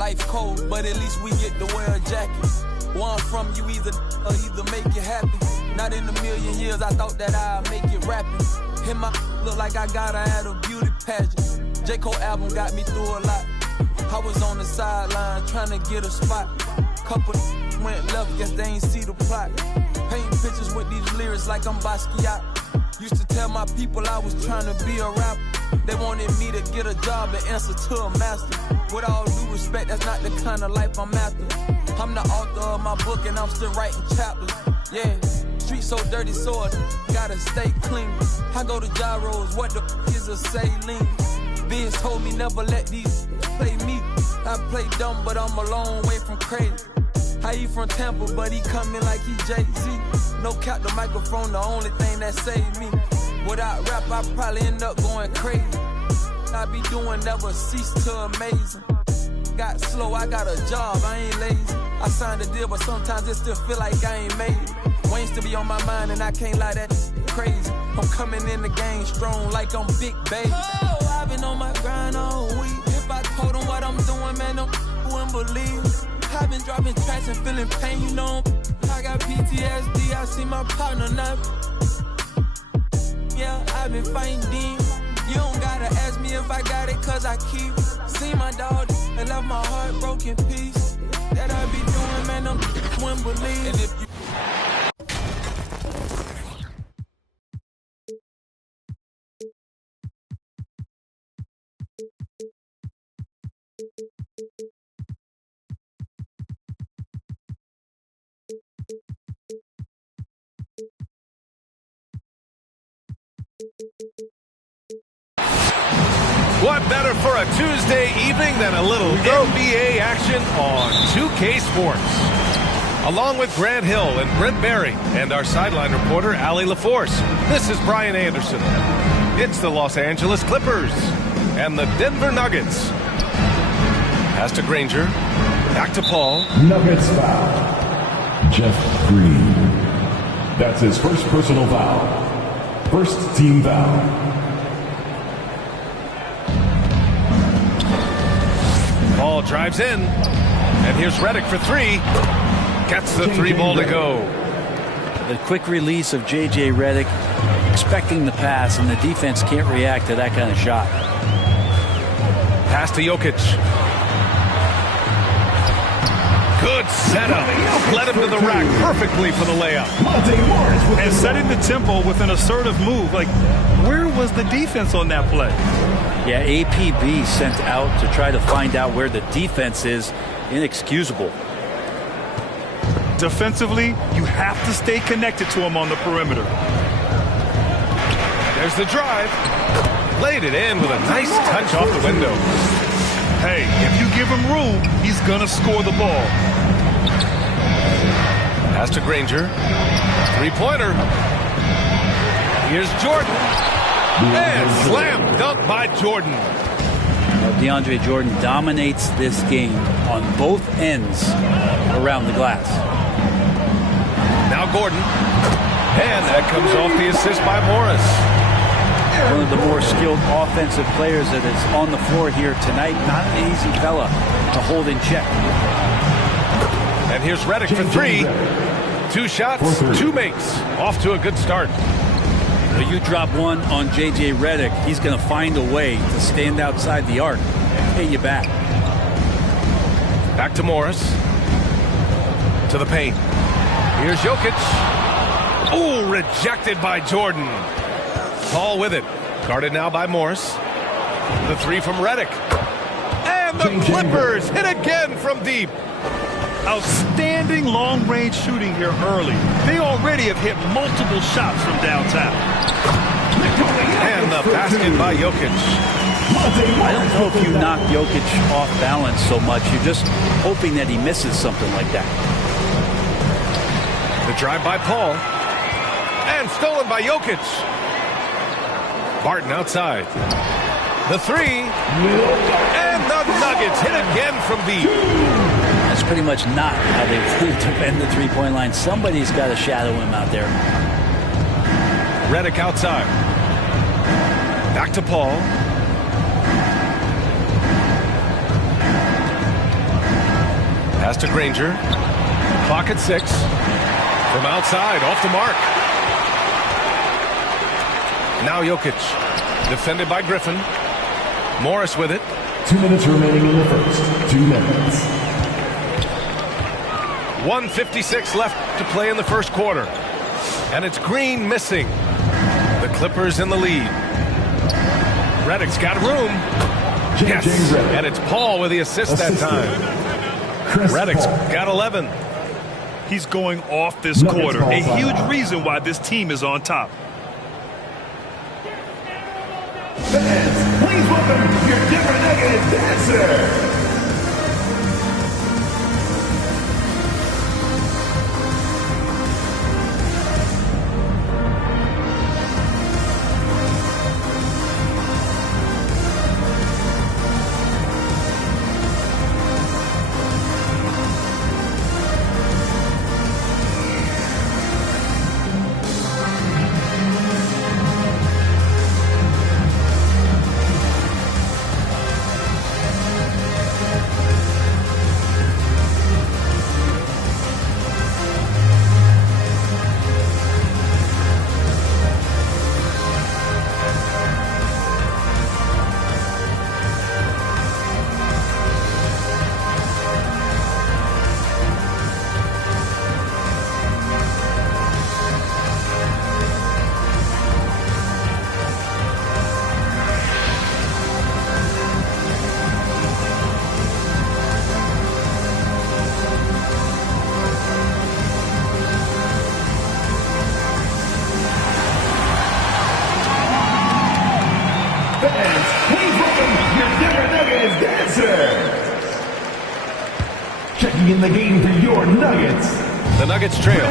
Life cold, but at least we get to wear a jacket. Where I'm from, you either make it happen. Not in a million years, I thought that I'd make it rapping. Hit my look like I gotta add a beauty pageant. J. Cole album got me through a lot. I was on the sideline trying to get a spot. Couple went left, guess they ain't see the plot. Painting pictures with these lyrics like I'm Basquiat. Used to tell my people I was trying to be a rapper. They wanted me to get a job and answer to a master. With all due respect, that's not the kind of life I'm after. I'm the author of my book and I'm still writing chapters. Yeah, street so dirty, so I gotta stay clean. I go to gyros, what the is a saline? Biz told me never let these play me. I play dumb, but I'm a long way from crazy. I eat from Tampa, but he coming like he Jay-Z. No cap, the microphone, the only thing that saved me. Without rap, I probably end up going crazy. I be doing never cease to amazing. Got slow, I got a job, I ain't lazy. I signed a deal, but sometimes it still feel like I ain't made it. Wayne still be on my mind, and I can't lie, that crazy. I'm coming in the game strong like I'm Big Baby. Oh, I've been on my grind all week. If I told them what I'm doing, man, them wouldn't believe. I've been dropping tracks and feeling pain, you know. I got PTSD, I see my partner now. Yeah, I've been fighting demons. You don't gotta ask me if I got it, cause I keep. See my dog and left my heart broken piece. That I be doing, man, them wouldn't believe. And if you What better for a Tuesday evening than a little NBA action on 2K Sports? Along with Grant Hill and Brent Barry and our sideline reporter, Allie LaForce, this is Brian Anderson. It's the Los Angeles Clippers and the Denver Nuggets. Pass to Granger, back to Paul. Nuggets foul. Jeff Green. That's his first personal foul. First team foul. Ball drives in, and here's Redick for three. Gets the three ball to go. The quick release of J.J. Redick, expecting the pass, and the defense can't react to that kind of shot. Pass to Jokic. Good setup. Led him to the rack perfectly for the layup. And setting the tempo with an assertive move. Like, where was the defense on that play? Yeah, APB sent out to try to find out where the defense is. Inexcusable. Defensively, you have to stay connected to him on the perimeter. There's the drive. Laid it in with a nice touch off the window. Hey, if you give him room, he's going to score the ball. Pass to Granger. Three-pointer. Here's Jordan. And slam dunk by Jordan. DeAndre Jordan dominates this game on both ends around the glass. Now Gordon. And that comes off the assist by Morris. One of the more skilled offensive players that is on the floor here tonight. Not an easy fella to hold in check. And here's Redick for three. Two shots, two makes. Off to a good start. You drop one on J.J. Redick, he's going to find a way to stand outside the arc and pay you back. Back to Morris. To the paint. Here's Jokic. Ooh, rejected by Jordan. Paul with it. Guarded now by Morris. The three from Redick. And the Clippers hit again from deep. Outstanding long-range shooting here early. They already have hit multiple shots from downtown. And the basket by Jokic. I don't know if you knock Jokic off balance so much. You're just hoping that he misses something like that. The drive by Paul. And stolen by Jokic. Barton outside. The three. And the Nuggets hit again from deep. That's pretty much not how they defend the three-point line. Somebody's got to shadow him out there. Redick outside. Back to Paul. to Granger. Clock at 6. From outside, off the mark. Now Jokic. Defended by Griffin. Morris with it. 2 minutes remaining in the first. 2 minutes. 1:56 left to play in the first quarter. And it's Green missing. The Clippers in the lead. Redick's got room. Yes, and it's Paul with the assist that time. Redick's got 11. He's going off this quarter. A huge reason why this team is on top. Fans, please welcome your Denver Nuggets dancer. Checking in the game for your Nuggets. The Nuggets trail.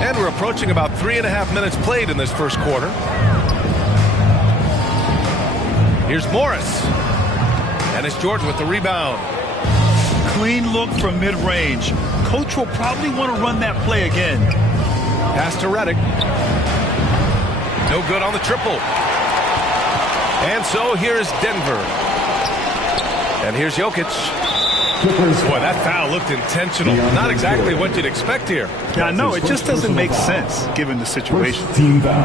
And we're approaching about 3.5 minutes played in this first quarter. Here's Morris. And it's Jordan with the rebound. Clean look from mid-range. Coach will probably want to run that play again. Pass to Redick. No good on the triple. And so here's Denver. And here's Jokic. Boy, that foul looked intentional. Not exactly what you'd expect here. Yeah, I know. It just doesn't make sense given the situation. Team foul.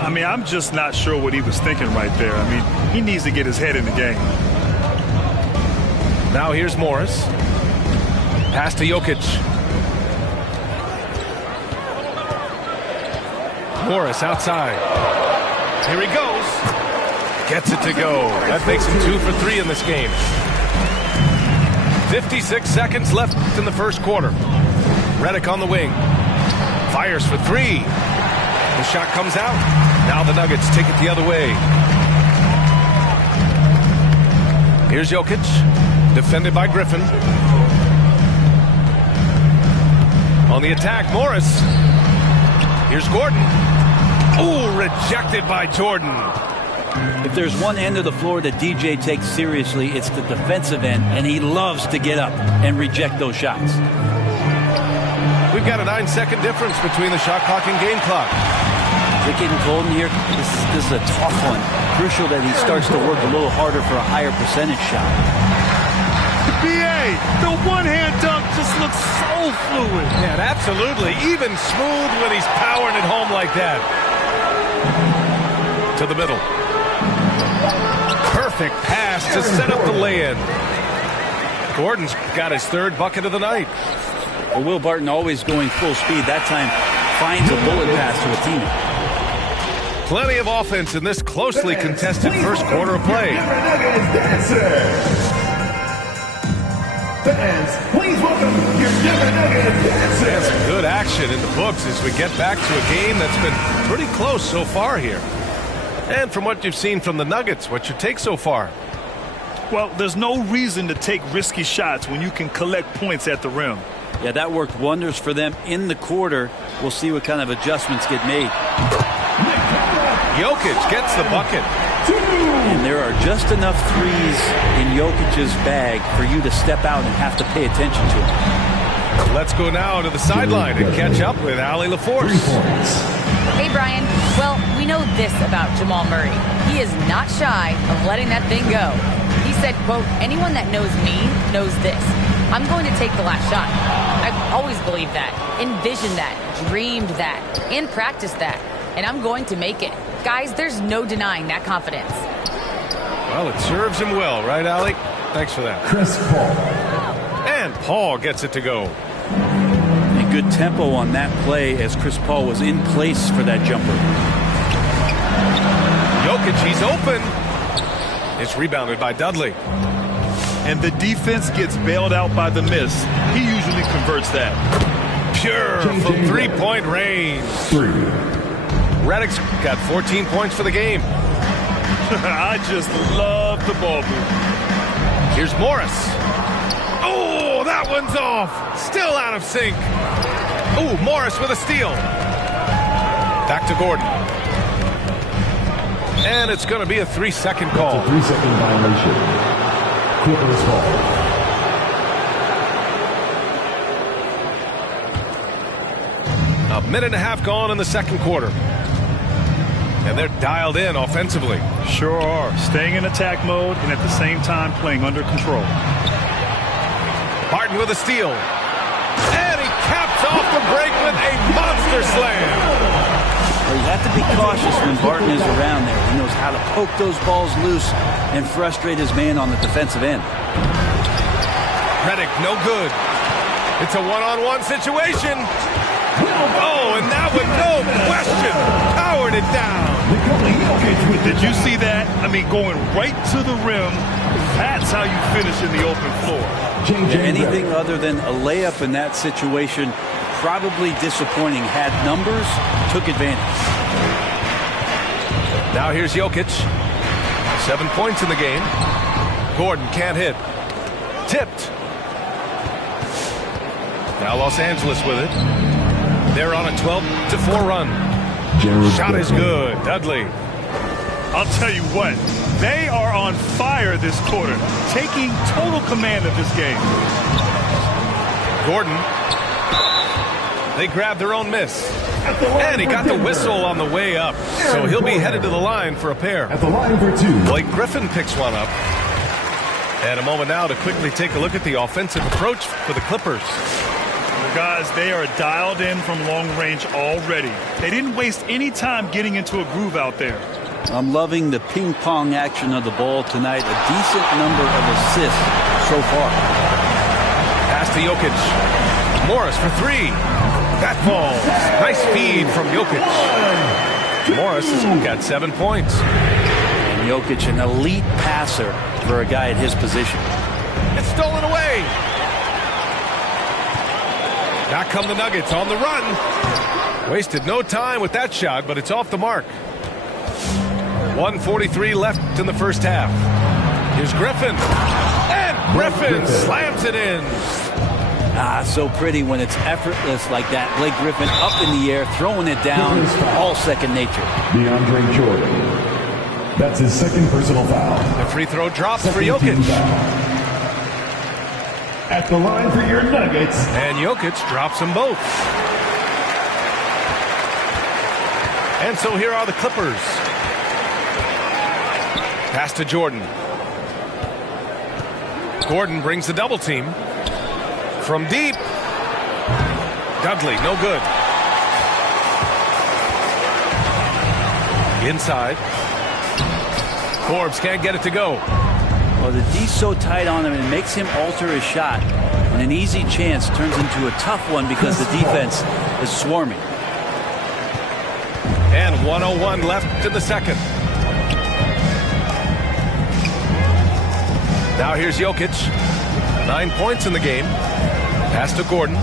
I mean, I'm just not sure what he was thinking right there. I mean, he needs to get his head in the game. Now here's Morris. Pass to Jokic. Morris outside. Here he goes. Gets it to go. That makes him 2 for 3 in this game. 56 seconds left in the first quarter. Redick on the wing. Fires for 3. The shot comes out. Now the Nuggets take it the other way. Here's Jokic. Defended by Griffin. On the attack, Morris. Here's Gordon. Ooh, rejected by Jordan. If there's one end of the floor that DJ takes seriously, it's the defensive end, and he loves to get up and reject those shots. We've got a 9-second difference between the shot clock and game clock. Is it getting cold in here? This is a tough one. Crucial that he starts to work a little harder for a higher percentage shot. BA, the one-hand dunk just looks so fluid. Yeah, absolutely. Even smooth when he's powering it home like that. To the middle. Perfect pass to set up the lay-in. Gordon's got his 3rd bucket of the night. Well, Will Barton always going full speed. That time finds a bullet pass to a teammate. Plenty of offense in this closely contested first quarter of play. Fans, please welcome your Denver Nuggets dancer. That's some good action in the books as we get back to a game that's been pretty close so far here. And from what you've seen from the Nuggets, what's your take so far? Well, there's no reason to take risky shots when you can collect points at the rim. Yeah, that worked wonders for them in the quarter. We'll see what kind of adjustments get made. Jokic gets the bucket. And there are just enough threes in Jokic's bag for you to step out and have to pay attention to him. Let's go now to the sideline and catch up with Allie LaForce. Hey, Brian. Well, we know this about Jamal Murray. He is not shy of letting that thing go. He said, quote, anyone that knows me knows this. I'm going to take the last shot. I've always believed that, envisioned that, dreamed that, and practiced that. And I'm going to make it. Guys, there's no denying that confidence. Well, it serves him well, right, Allie? Thanks for that. Chris Paul. And Paul gets it to go. A good tempo on that play as Chris Paul was in place for that jumper. Jokic, he's open. It's rebounded by Dudley. And the defense gets bailed out by the miss. He usually converts that. Pure from three-point range. 3. Redick's got 14 points for the game. I just love the ball move. Here's Morris. Oh, that one's off. Still out of sync. Oh, Morris with a steal. Back to Gordon. And it's going to be a 3-second call. It's a 3-second violation. Clippers ball. A minute and a half gone in the second quarter. And they're dialed in offensively. Sure are. Staying in attack mode and at the same time playing under control. Barton with a steal. And he caps off the break with a monster slam. Well, you have to be cautious when Barton is around there. He knows how to poke those balls loose and frustrate his man on the defensive end. Redick, no good. It's a one-on-one situation. Oh, and that one, no question, powered it down. Did you see that? I mean, going right to the rim. That's how you finish in the open floor. Anything other than a layup in that situation, probably disappointing. Had numbers, took advantage. Now here's Jokic. 7 points in the game. Gordon can't hit. Tipped. Now Los Angeles with it. They're on a 12-4 run. Shot is good. Dudley. I'll tell you what, they are on fire this quarter, taking total command of this game. Gordon. They grabbed their own miss. And he got the whistle on the way up. So he'll be headed to the line for a pair. At the line for 2. Blake Griffin picks one up. And a moment now to quickly take a look at the offensive approach for the Clippers. Guys, they are dialed in from long range already. They didn't waste any time getting into a groove out there. I'm loving the ping pong action of the ball tonight. A decent number of assists so far. Pass to Jokic. Morris for 3. That falls. Nice feed from Jokic. Morris has got 7 points. And Jokic, an elite passer for a guy at his position. It's stolen away. Back come the Nuggets on the run. Wasted no time with that shot, but it's off the mark. 1:43 left in the first half. Here's Griffin. And Griffin slams it in. So pretty when it's effortless like that. Blake Griffin up in the air, throwing it down, all second nature. DeAndre Jordan. That's his second personal foul. The free throw drops for Jokic. At the line for your Nuggets. And Jokic drops them both. And so here are the Clippers. Pass to Jordan. Gordon brings the double team. From deep. Dudley, no good. Inside. Forbes can't get it to go. Well, the D's so tight on him, it makes him alter his shot. And an easy chance turns into a tough one because the defense is swarming. And 1:01 left in the second. Now here's Jokic. 9 points in the game. Pass to Gordon.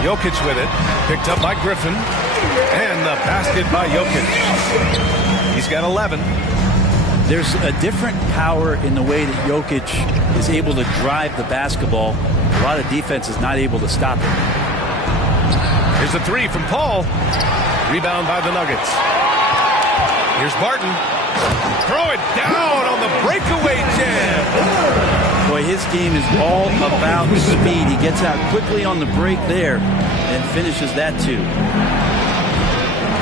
Jokic with it. Picked up by Griffin. And the basket by Jokic. He's got 11. There's a different power in the way that Jokic is able to drive the basketball. A lot of defense is not able to stop it. Here's a 3 from Paul. Rebound by the Nuggets. Here's Barton. Throw it down on the breakaway jam. Boy, his game is all about speed. He gets out quickly on the break there and finishes that too.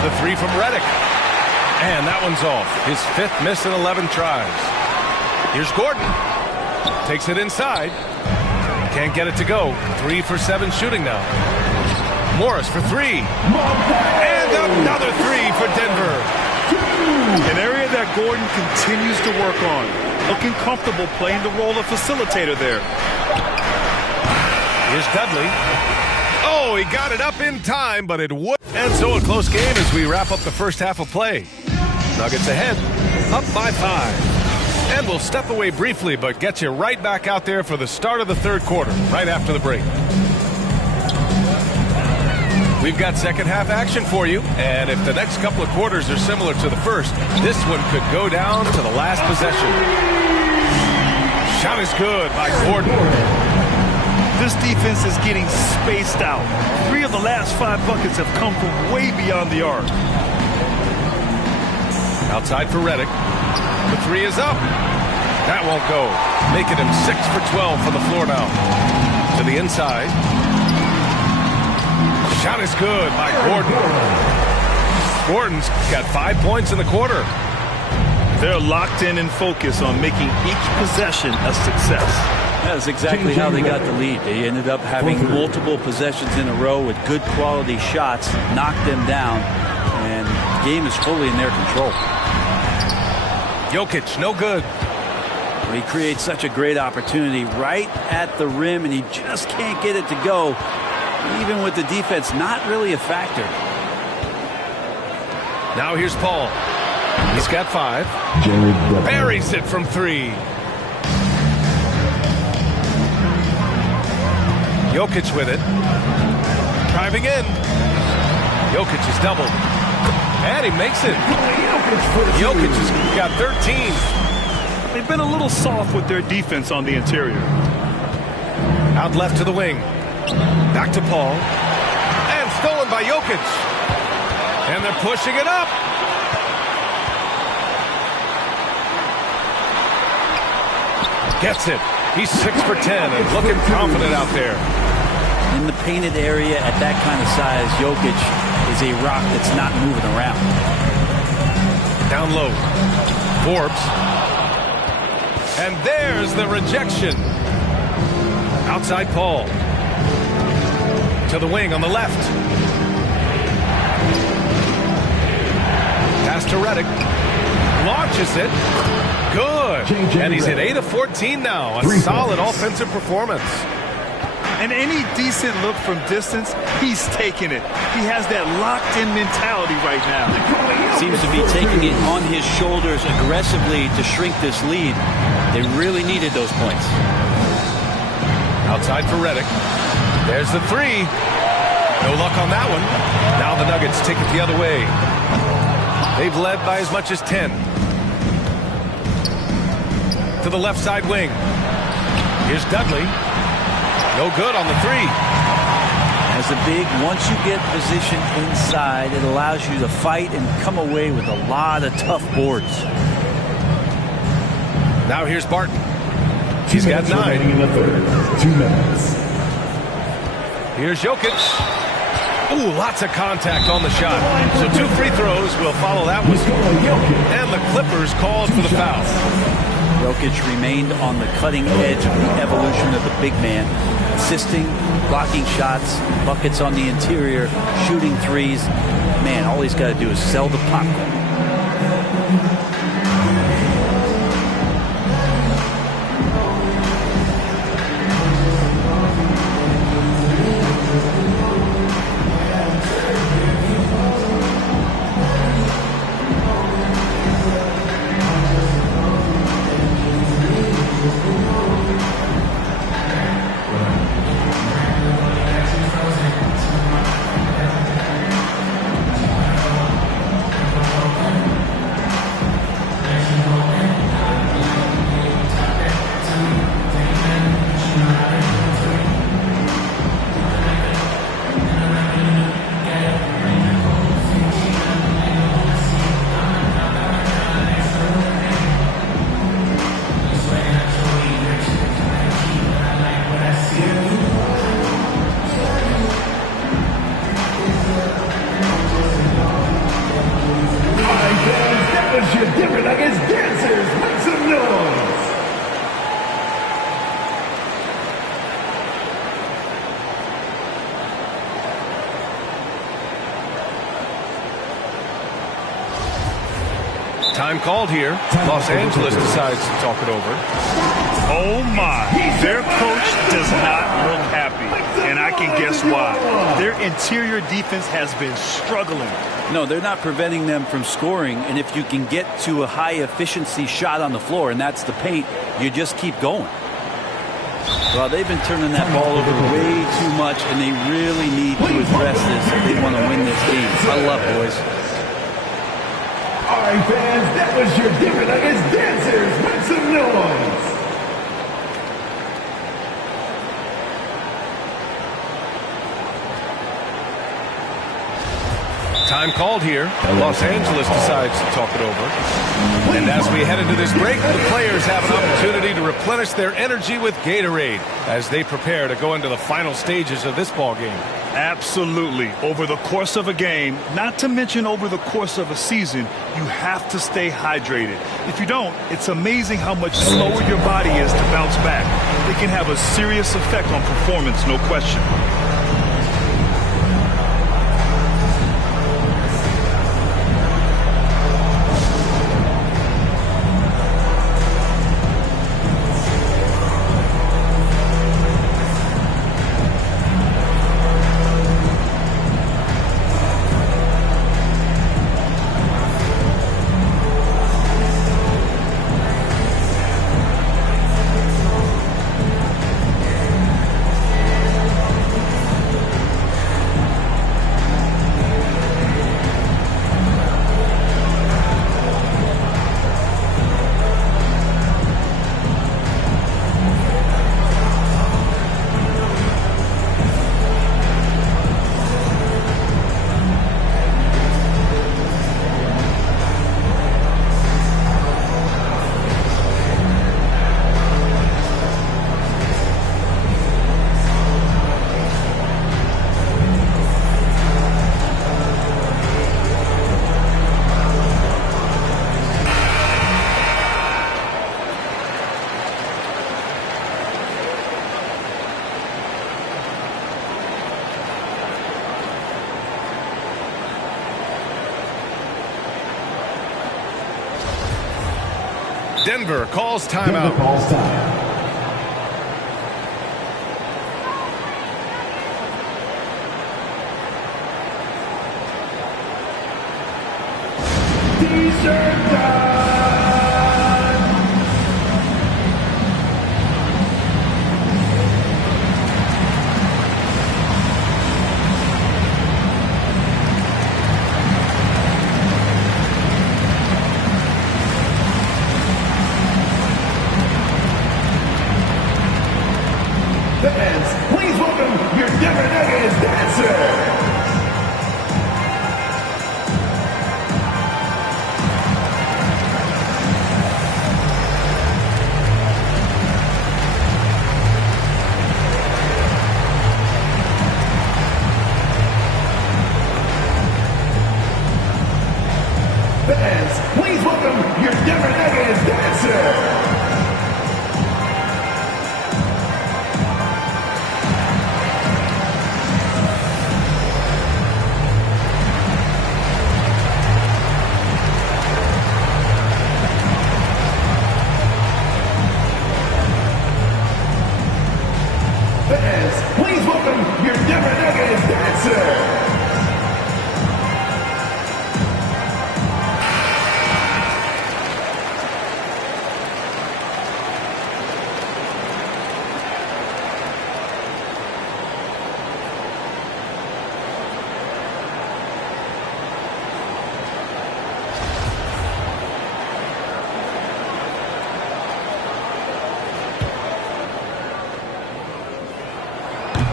The 3 from Redick. And that one's off. His 5th miss in 11 tries. Here's Gordon. Takes it inside. Can't get it to go. 3 for 7 shooting now. Morris for 3. And another 3 for Denver. An area that Gordon continues to work on. Looking comfortable playing the role of facilitator there. Here's Dudley. Oh, he got it up in time, but it would. And so a close game as we wrap up the first half of play. Nuggets ahead, up by 5. And we'll step away briefly, but get you right back out there for the start of the third quarter, right after the break. We've got second half action for you, and if the next couple of quarters are similar to the first, this one could go down to the last possession. Shot is good by Gordon. This defense is getting spaced out. 3 of the last 5 buckets have come from way beyond the arc. Outside for Redick. The 3 is up. That won't go. Making him 6 for 12 from the floor now. To the inside. Shot is good by Gordon. Gordon's got 5 points in the quarter. They're locked in and focused on making each possession a success. That's exactly how they got the lead. They ended up having multiple possessions in a row with good quality shots, knocked them down, and the game is fully in their control. Jokic, no good. He creates such a great opportunity right at the rim, and he just can't get it to go, even with the defense not really a factor. Now here's Paul. He's got 5. Buries it from 3. Jokic with it. Driving in. Jokic is doubled. And he makes it. Jokic has got 13. They've been a little soft with their defense on the interior. Out left to the wing. Back to Paul. And stolen by Jokic. And they're pushing it up. Gets it. He's 6 for 10 and looking confident out there. In the painted area at that kind of size, Jokic is a rock that's not moving around. Down low. Forbes. And there's the rejection. Outside Paul. To the wing on the left. Pass to Redick. Launches it. Good. And he's at 8 of 14 now. A solid offensive performance. And any decent look from distance, he's taking it. He has that locked-in mentality right now. Seems to be taking it on his shoulders aggressively to shrink this lead. They really needed those points. Outside for Redick. There's the 3. No luck on that one. Now the Nuggets take it the other way. They've led by as much as 10. To the left side wing. Here's Dudley. No good on the 3. As a big, once you get positioned inside, it allows you to fight and come away with a lot of tough boards. Now here's Barton. He's got 9. In the third. 2 minutes. Here's Jokic. Ooh, lots of contact on the shot. So 2 free throws will follow that one. And the Clippers called for the foul. Jokic remained on the cutting edge of the evolution of the big man, assisting, blocking shots, buckets on the interior, shooting 3s. Man, all he's got to do is sell the popcorn. Time called here. Los Angeles decides to talk it over. Oh my, their coach does not look happy, and I can guess why. Their interior defense has been struggling. No, they're not preventing them from scoring, and if you can get to a high-efficiency shot on the floor, and that's the paint, you just keep going. Well, they've been turning that ball over way too much, and they really need to address this if they want to win this game. Huddle up, boys. All right, fans, that was your Denver Nuggets dancers. Make some noise. Time called here. Los Angeles decides to talk it over. And as we head into this break, the players have an opportunity to replenish their energy with Gatorade as they prepare to go into the final stages of this ball game. Absolutely. Over the course of a game, not to mention over the course of a season, you have to stay hydrated. If you don't, it's amazing how much slower your body is to bounce back. It can have a serious effect on performance, no question. Denver calls timeout. T-shirt time. Fans, please welcome your Denver Nuggets dancer. Fans, please welcome your Denver Nuggets dancer. Fans, please welcome your Denver Nuggets dancer.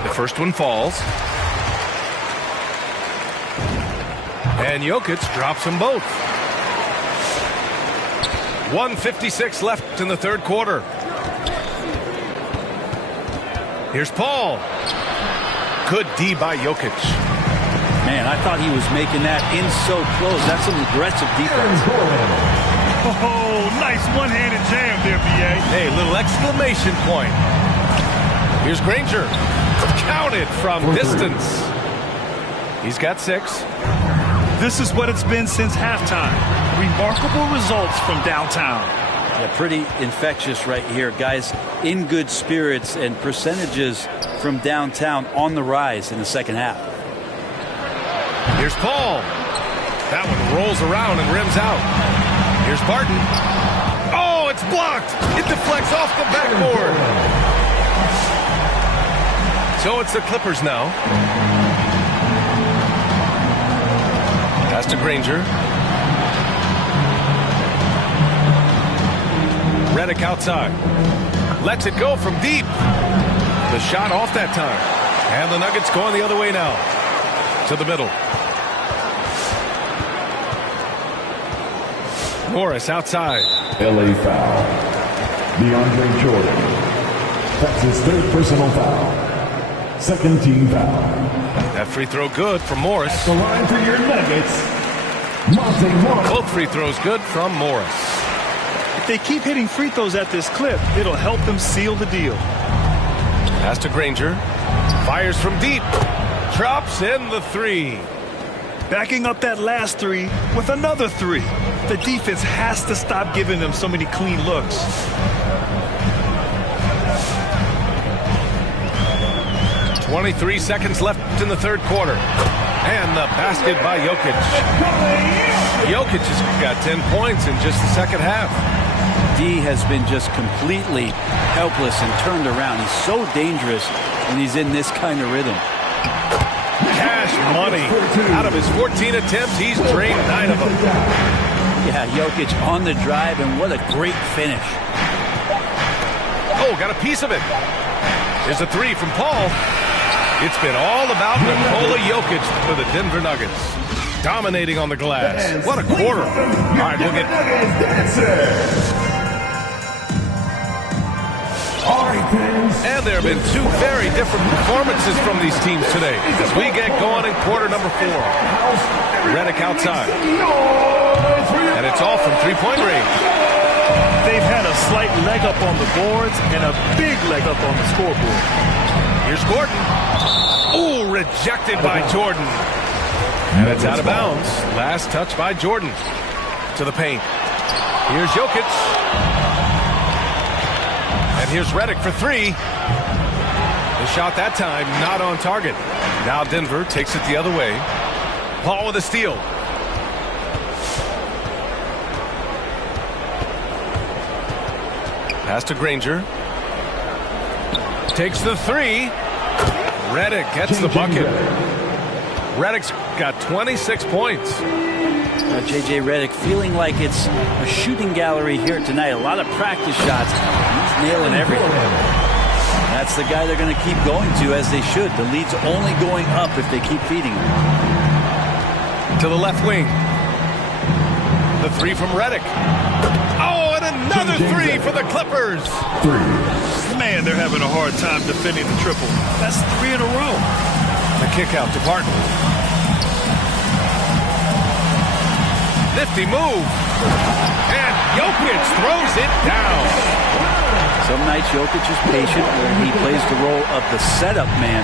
The first one falls. And Jokic drops them both. 1:56 left in the third quarter. Here's Paul. Good D by Jokic. Man, I thought he was making that in so close. That's some aggressive defense. Oh, nice one-handed jam there, B.A. Hey, little exclamation point. Here's Granger. Counted from distance. He's got 6. This is what it's been since halftime. Remarkable results from downtown. Yeah, pretty infectious right here. Guys in good spirits, and percentages from downtown on the rise in the second half. Here's Paul. That one rolls around and rims out. Here's Barton. Oh, it's blocked. It deflects off the backboard. So it's the Clippers now. Pass to Granger. Redick outside. Lets it go from deep. The shot off that time. And the Nuggets going the other way now. To the middle. Morris outside. LA foul. DeAndre Jordan. That's his third personal foul. Second team foul. That free throw good from Morris. At the line for your Nuggets, Monte Morris. Both free throws good from Morris. If they keep hitting free throws at this clip, it'll help them seal the deal. Pass to Granger. Fires from deep. Drops in the three. Backing up that last three with another three. The defense has to stop giving them so many clean looks. .23 seconds left in the third quarter. And the basket by Jokic. Jokic has got 10 points in just the second half. D has been just completely helpless and turned around. He's so dangerous when he's in this kind of rhythm. Cash money. Out of his 14 attempts, he's drained 9 of them. Yeah, Jokic on the drive, and what a great finish. Oh, got a piece of it. There's a three from Paul. It's been all about Nikola Jokic for the Denver Nuggets. Dominating on the glass. What a quarter. All right, we'll get... And there have been two very different performances from these teams today as we get going in quarter number 4. Redick outside. And it's all from three-point range. They've had a slight leg up on the boards and a big leg up on the scoreboard. Here's Gordon. Ooh, rejected by Jordan. And it's out of bounds. Last touch by Jordan. To the paint. Here's Jokic. And here's Redick for three. The shot that time not on target. Now Denver takes it the other way. Paul with a steal. Pass to Granger. Takes the three. Redick gets the bucket. Redick's got 26 points. J.J. Redick feeling like it's a shooting gallery here tonight. A lot of practice shots. He's nailing everything. That's the guy they're going to keep going to, as they should. The lead's only going up if they keep feeding him. To the left wing. The three from Redick. Oh, and another three for the Clippers. Man, they're having a hard time defending the triple. That's 3 in a row. The kick out to Barton. Nifty move. And Jokic throws it down. Some nights Jokic is patient where he plays the role of the setup man.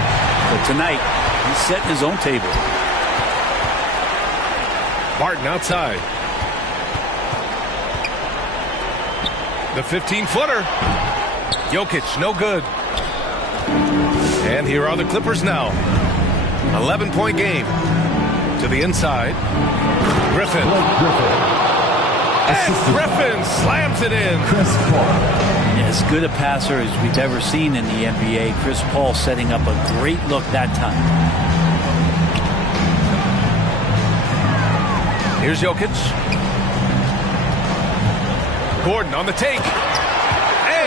But tonight, he's setting his own table. Barton outside. The 15-footer. Jokic, no good. And here are the Clippers now. 11-point game. To the inside. Griffin. And Griffin slams it in. As good a passer as we've ever seen in the NBA. Chris Paul setting up a great look that time. Here's Jokic. Gordon on the take.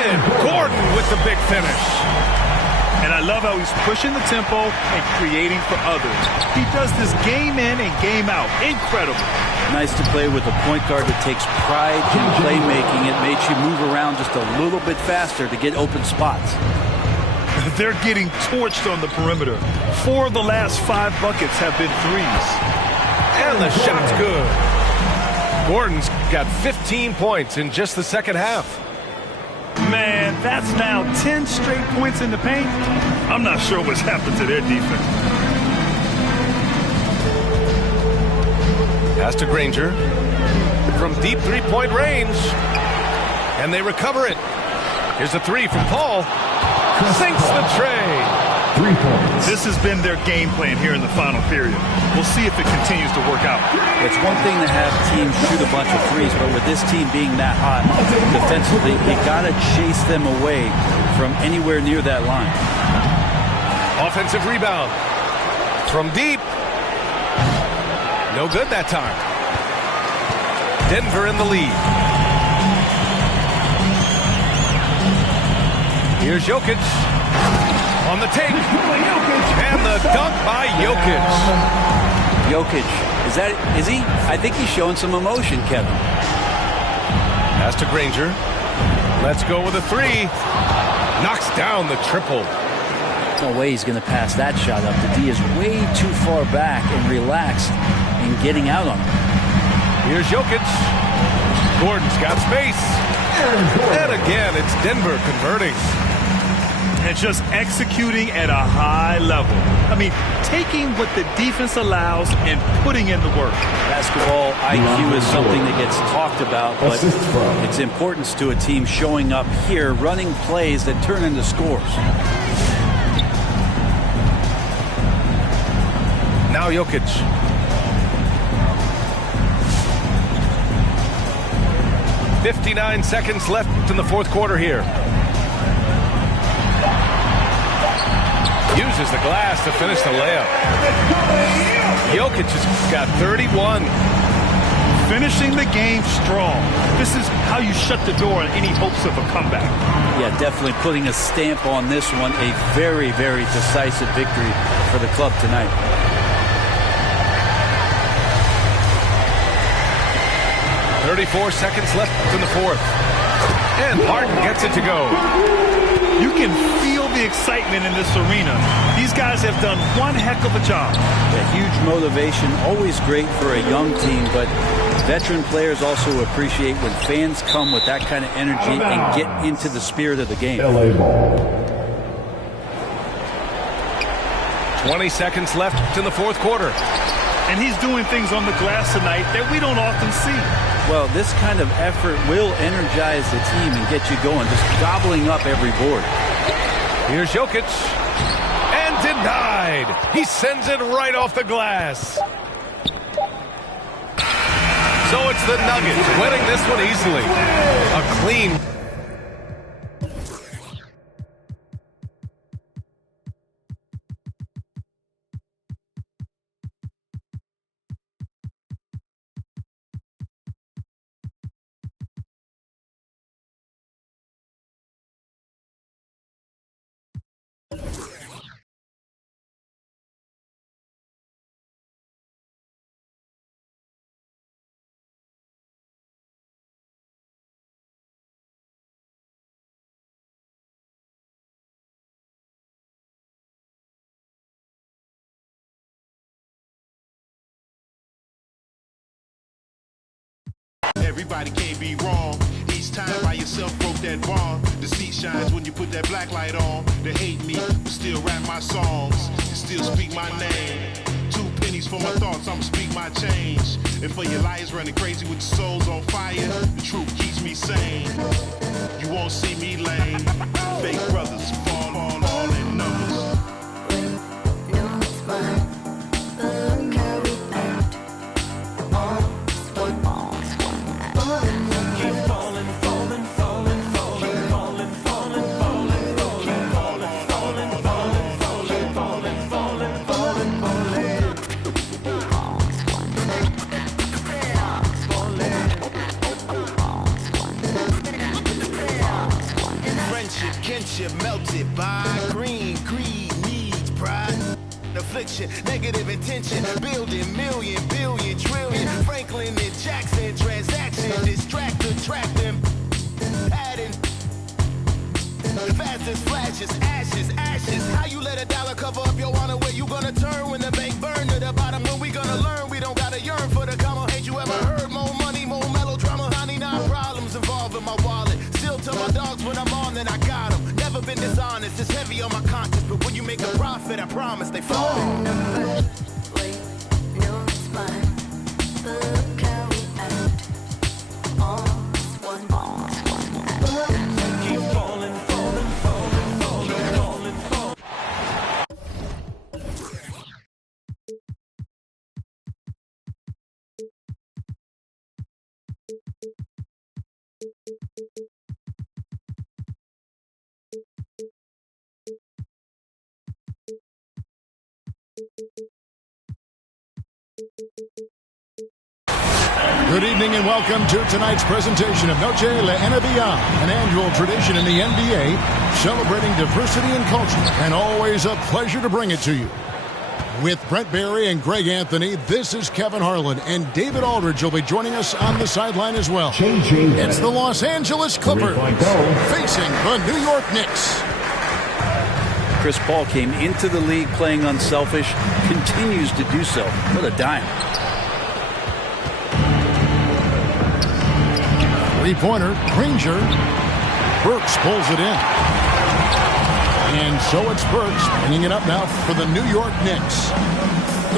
And Gordon with the big finish. And I love how he's pushing the tempo and creating for others. He does this game in and game out. Incredible. Nice to play with a point guard that takes pride in playmaking. It makes you move around just a little bit faster to get open spots. They're getting torched on the perimeter. 4 of the last 5 buckets have been threes. And the shot's good. Gordon's got 15 points in just the second half. Man, that's now 10 straight points in the paint. I'm not sure what's happened to their defense. Pass to Granger. From deep three-point range. And they recover it. Here's a three from Paul. Sinks the tray. 3 points. This has been their game plan here in the final period. We'll see if it continues to work out. It's one thing to have teams shoot a bunch of threes, but with this team being that hot defensively, you got to chase them away from anywhere near that line. Offensive rebound. From deep. No good that time. Denver in the lead. Here's Jokic. On the take. And the dunk by Jokic. Jokic, is he? I think he's showing some emotion, Kevin. Pass to Granger. Let's go with a three. Knocks down the triple. No way he's going to pass that shot up. The D is way too far back and relaxed in getting out on him. Here's Jokic. Gordon's got space. And again, it's Denver converting. And just executing at a high level. I mean, taking what the defense allows and putting in the work. Basketball IQ is something that gets talked about, but its importance to a team showing up here, running plays that turn into scores. Now Jokic. .59 seconds left in the fourth quarter here. Uses the glass to finish the layup. Jokic has got 31. Finishing the game strong. This is how you shut the door on any hopes of a comeback. Yeah, definitely putting a stamp on this one. A very, very decisive victory for the club tonight. .34 seconds left in the fourth. And Martin gets it to go. You can feel the excitement in this arena. These guys have done one heck of a job. A huge motivation, always great for a young team, but veteran players also appreciate when fans come with that kind of energy and get into the spirit of the game. LA ball. 20 seconds left in the fourth quarter. And he's doing things on the glass tonight that we don't often see. Well, this kind of effort will energize the team and get you going, just gobbling up every board. Here's Jokic. And denied. He sends it right off the glass. So it's the Nuggets winning this one easily. A clean. Everybody can't be wrong. Each time by yourself broke that bond. The seat shines when you put that black light on. They hate me, but still rap my songs. Still speak my name. 2 pennies for my thoughts, I'ma speak my change. And for your liars running crazy with the souls on fire, the truth keeps me sane. You won't see me lame. Fake brothers fall all in numbers. No, it's fine. Look how we act. Kinship melted by green, greed, needs, pride, affliction, negative intention, building million, billion, trillion, Franklin and Jackson, transaction, distract, attract them, adding, fast as flashes, ashes, ashes, how you let $1 cover up your honor, where you gonna turn when the bank burn to the bottom, when we gonna learn, we don't gotta yearn for the comma, ain't you ever heard, more money, more melodrama, 99 problems involving my wallet, still tell my dogs when I'm on, then I got them. Never been dishonest, it's heavy on my conscience, but when you make a profit, I promise they fall. Wait, no, it's fine. Good evening and welcome to tonight's presentation of Noche La NBA, an annual tradition in the NBA, celebrating diversity and culture, and always a pleasure to bring it to you. With Brent Barry and Greg Anthony, this is Kevin Harlan, and David Aldridge will be joining us on the sideline as well. It's the Los Angeles Clippers facing the New York Knicks. Chris Paul came into the league playing unselfish, continues to do so. What a dime. Three-pointer, Granger. Burks pulls it in. And so it's Burks bringing it up now for the New York Knicks.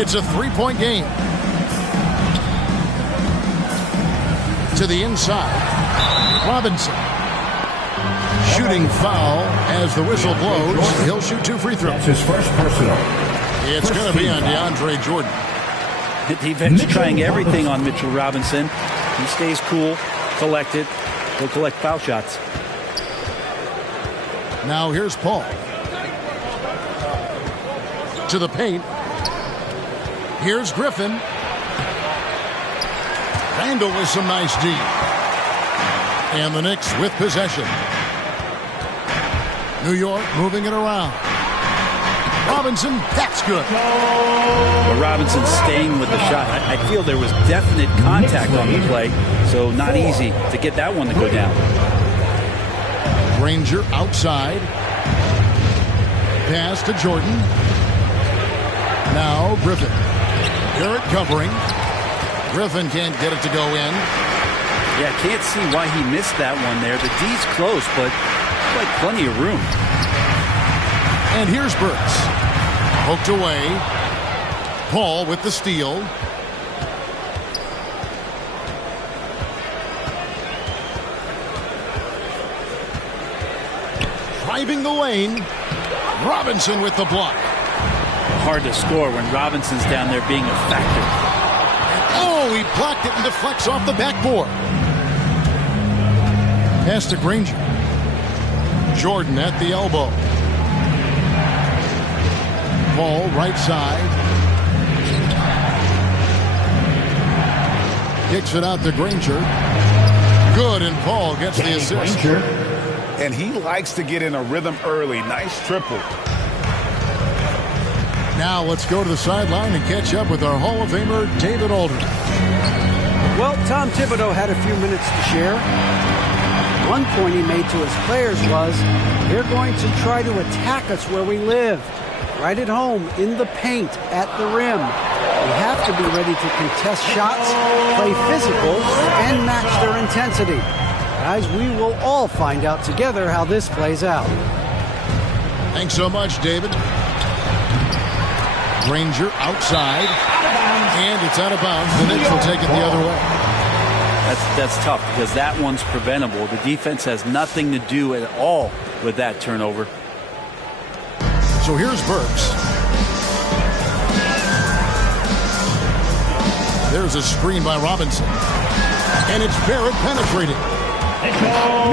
It's a three-point game. To the inside. Robinson. Shooting foul as the whistle blows. He'll shoot 2 free throws. That's his first personal. It's going to be on DeAndre Jordan. The defense trying everything on Mitchell Robinson. He stays cool, collected. He'll collect foul shots. Now here's Paul. To the paint. Here's Griffin. Randall with some nice D. And the Knicks with possession. New York moving it around. Robinson, that's good. But Robinson staying with the shot. I feel there was definite contact on the play, so not easy to get that one to go down. Granger outside. Pass to Jordan. Now Griffin. Garrett covering. Griffin can't get it to go in. Yeah, can't see why he missed that one there. The D's close, but like plenty of room. And here's Burks. Poked away. Paul with the steal. Driving the lane. Robinson with the block. Hard to score when Robinson's down there being a factor. Oh, he blocked it and deflects off the backboard. Pass to Granger. Jordan at the elbow. Paul right side. Kicks it out to Granger. Good, and Paul gets the assist. Granger. And he likes to get in a rhythm early. Nice triple. Now let's go to the sideline and catch up with our Hall of Famer, David Aldridge. Well, Tom Thibodeau had a few minutes to share. One point he made to his players was, they're going to try to attack us where we live. Right at home, in the paint, at the rim. We have to be ready to contest shots, play physical, and match their intensity. Guys, we will all find out together how this plays out. Thanks so much, David. Granger outside, and it's out of bounds. The Knicks will take it the other way. That's tough because that one's preventable. The defense has nothing to do at all with that turnover. So here's Burks. There's a screen by Robinson. And it's Barrett penetrating.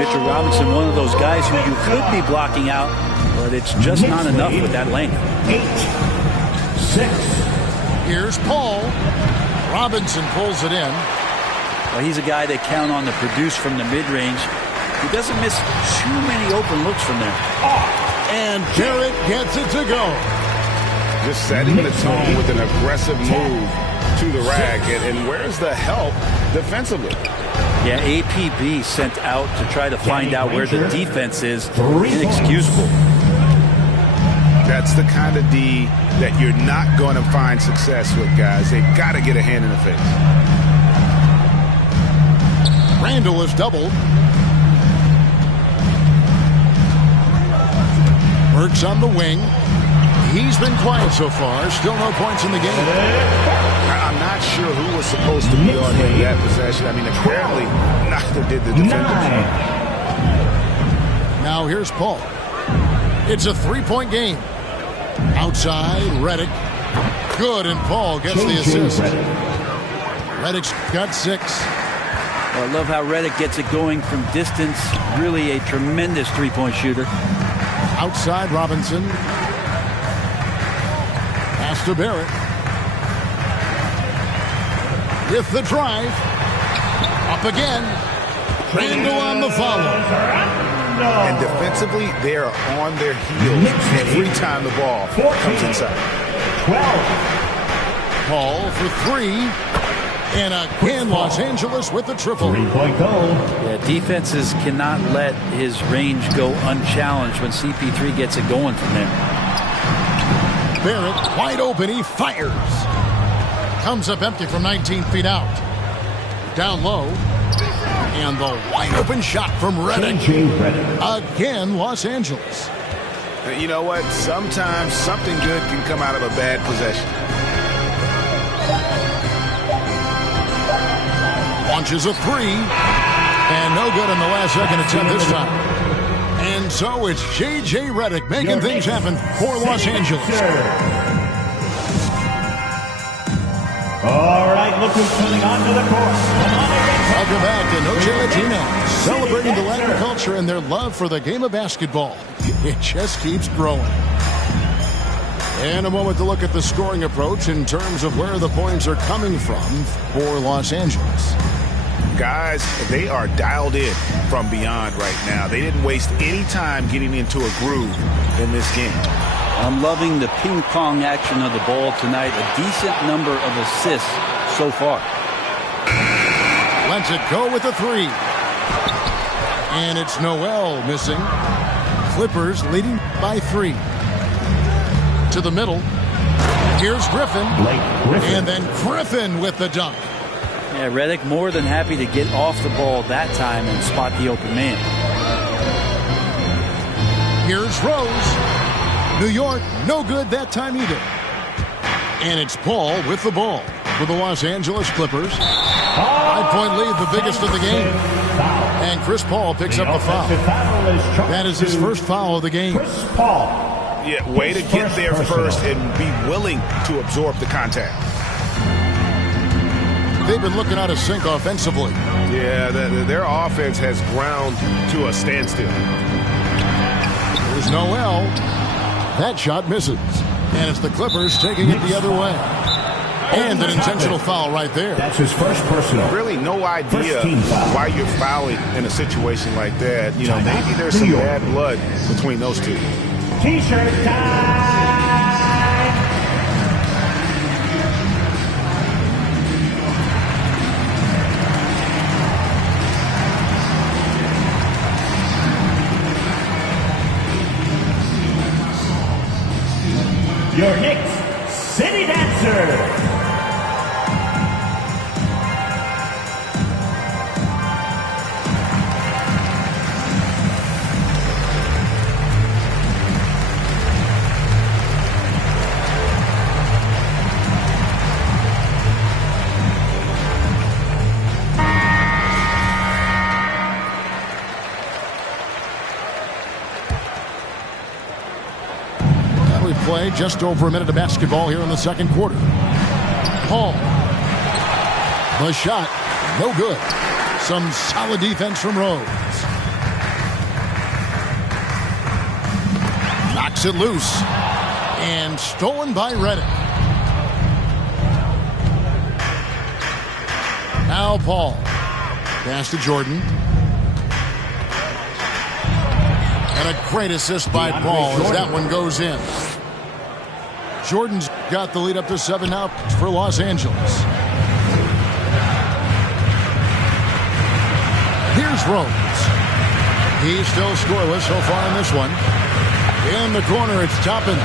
Mitchell Robinson, one of those guys who you could be blocking out, but it's just not enough with that length. 8-6. Here's Paul. Robinson pulls it in. Well, he's a guy they count on to produce from the mid-range. He doesn't miss too many open looks from there. And Garrett gets it to go. Just setting the tone with an aggressive move to the rack. And where's the help defensively? Yeah, APB sent out to try to find out where the defense is. Inexcusable. That's the kind of D that you're not going to find success with, guys. They got to get a hand in the face. Randall is doubled. Burks on the wing. He's been quiet so far. Still no points in the game. I'm not sure who was supposed to be on him that possession. I mean, apparently neither did the defenders. Now here's Paul. It's a three-point game. Outside, Redick. Good, and Paul gets the assist. Redick's got 6. Well, I love how Redick gets it going from distance. Really a tremendous three-point shooter. Outside, Robinson. Pass to Barrett. With the drive. again. Randall on the follow. And defensively, they are on their heels every time the ball comes inside. 12. Paul for 3. And again, Los Angeles with the triple. 3-point goal. Yeah, defenses cannot let his range go unchallenged when CP3 gets it going from there. Barrett wide open. He fires. Comes up empty from 19 feet out. Down low. And the wide open shot from Redick. Again, Los Angeles. You know what? Sometimes something good can come out of a bad possession. Launches a 3. And no good in the last second attempt this time. And so it's J.J. Redick making things happen for Los Angeles. All right, look who's coming onto the court. Welcome back to Noche Latina, celebrating the Latin culture and their love for the game of basketball. It just keeps growing. And a moment to look at the scoring approach in terms of where the points are coming from for Los Angeles. Guys, they are dialed in from beyond right now. They didn't waste any time getting into a groove in this game. I'm loving the ping pong action of the ball tonight. A decent number of assists so far. Lets it go with a 3. And it's Noel missing. Clippers leading by 3. To the middle. Here's Griffin. And then Griffin with the dunk. Yeah, Redick more than happy to get off the ball that time and spot the open man. Here's Rose. New York, no good that time either. And it's Paul with the ball for the Los Angeles Clippers. 5-point lead, the biggest of the game. And Chris Paul picks up the foul. That is his first foul of the game. Yeah, way to get there first and be willing to absorb the contact. They've been looking out of sync offensively. Yeah, their offense has ground to a standstill. There's Noel. That shot misses. And it's the Clippers taking it the other way. And an intentional foul right there. That's his first personal. Really no idea why you're fouling in a situation like that. You know, maybe there's some bad blood between those two. T-shirt time! Your Knicks City Dancer. Play just over a minute of basketball here in the second quarter. Paul. The shot, no good. Some solid defense from Rose. Knocks it loose. And stolen by Redick. Now Paul. Pass to Jordan. And a great assist by Paul as that one goes in. Jordan's got the lead up to 7 now for Los Angeles. Here's Rose. He's still scoreless so far in this one. In the corner, it's Toppin.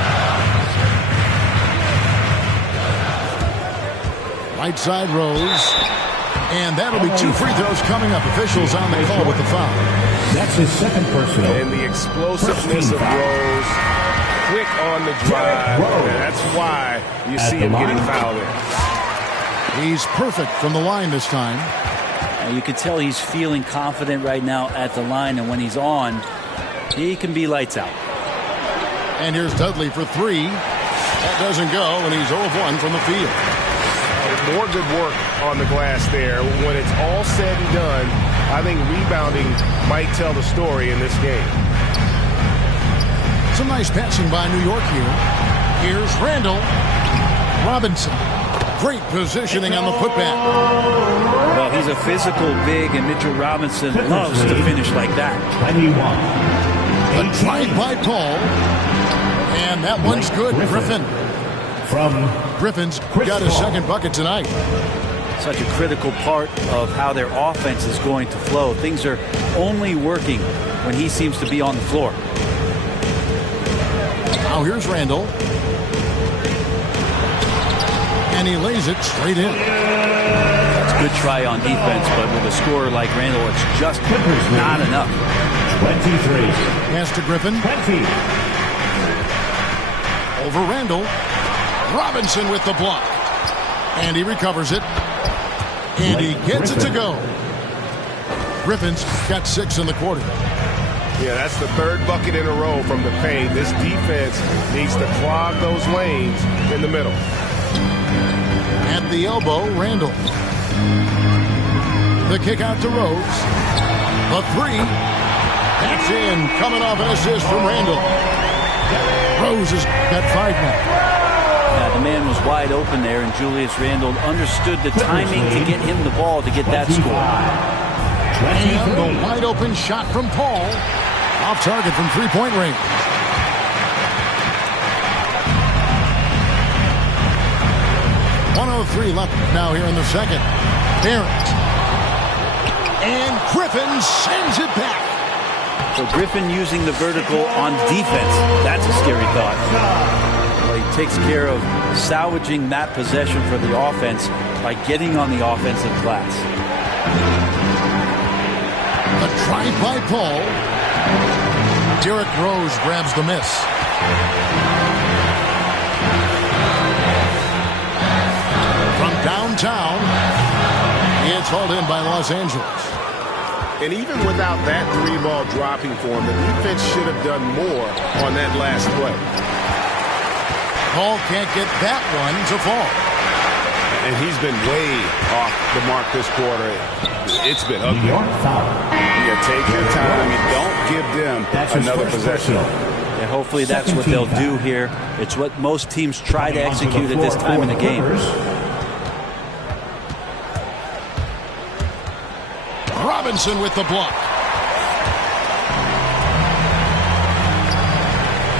Right side, Rose. And that'll be 2 free throws coming up. Officials on the call with the foul. That's his second personal. And the explosiveness of Rose. Quick on the drive, and that's why you see him getting fouled in. He's perfect from the line this time. You can tell he's feeling confident right now at the line, and when he's on, he can be lights out. And here's Dudley for 3. That doesn't go, and he's 0 of 1 from the field. More good work on the glass there. When it's all said and done, I think rebounding might tell the story in this game. Some nice passing by New York here. Here's Randall. Robinson. Great positioning on the putback. Well, he's a physical big, and Mitchell Robinson loves to finish like that. 21. A drive by Paul. And that one's good. Griffin. Griffin's got his second bucket tonight. Such a critical part of how their offense is going to flow. Things are only working when he seems to be on the floor. Now here's Randall. And he lays it straight in. That's a good try on defense, but with a scorer like Randall, it's just not enough. 23. Pass to Griffin. 20. Over Randall. Robinson with the block. And he recovers it. And he gets it to go. Griffin's got 6 in the quarter. Yeah, that's the third bucket in a row from the paint. This defense needs to clog those lanes in the middle. At the elbow, Randall. The kick out to Rose. The 3. That's in. Coming off an assist from Randall. Rose has got 5 now. Yeah, the man was wide open there, and Julius Randle understood the timing to get him the ball to get that score. And the wide open shot from Paul. Off target from three-point range. .103 left now here in the second. Barrett. And Griffin sends it back. So Griffin using the vertical on defense. That's a scary thought. Well, he takes care of salvaging that possession for the offense by getting on the offensive glass. A drive by Paul. Derrick Rose grabs the miss. From downtown, it's hauled in by Los Angeles. And even without that 3-ball dropping for him, the defense should have done more on that last play. Paul can't get that one to fall. And he's been way off the mark this quarter. It's been ugly. You take your time. You don't give them another possession. And hopefully that's what they'll do here. It's what most teams try to execute at this time in the game. Robinson with the block.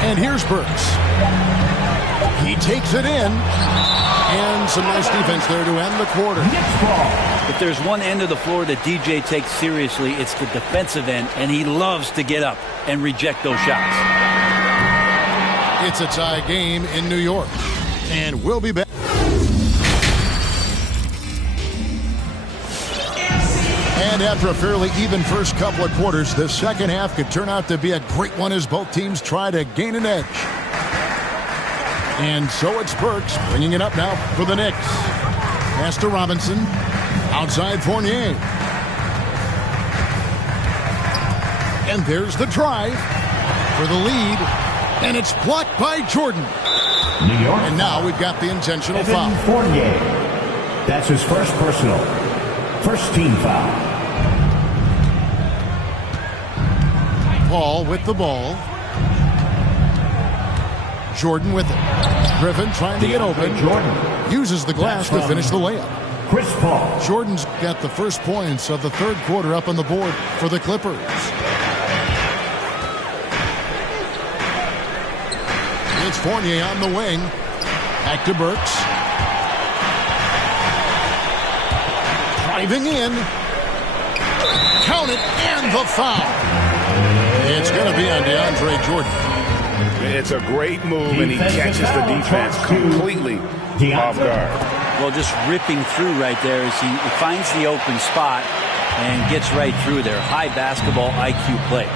And here's Burks. He takes it in. And some nice defense there to end the quarter. If there's one end of the floor that DJ takes seriously, it's the defensive end, and he loves to get up and reject those shots. It's a tie game in New York. And we'll be back. And after a fairly even first couple of quarters, the second half could turn out to be a great one as both teams try to gain an edge. And so it's Burks bringing it up now for the Knicks. Pass to Robinson. Outside Fournier. And there's the drive for the lead. And it's blocked by Jordan. New York. And now we've got the intentional foul. Fournier. That's his first personal. First team foul. Paul with the ball. Jordan with it. Griffin trying to get open. Jordan uses the glass to finish the layup. Chris Paul. Jordan's got the first points of the third quarter up on the board for the Clippers. It's Fournier on the wing. Back to Burks. Driving in. Count it, and the foul. It's going to be on DeAndre Jordan. It's a great move, and he catches the defense completely off guard. Well, just ripping through right there as he finds the open spot and gets right through there. High basketball IQ play.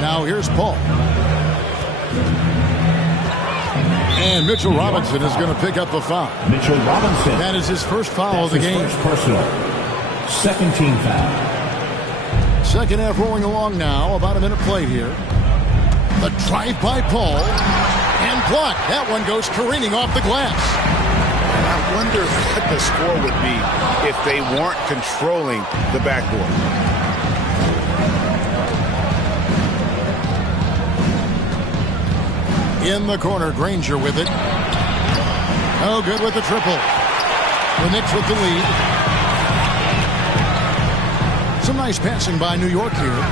Now here's Paul. And Mitchell Robinson is going to pick up the foul. Mitchell Robinson. That is his first foul of the game. First personal. Second team foul. Second half rolling along now. About a minute played here. The drive by Paul. And blocked. That one goes careening off the glass. I wonder what the score would be if they weren't controlling the backboard. In the corner, Granger with it. Oh, good with the triple. The Knicks with the lead. Some nice passing by New York here.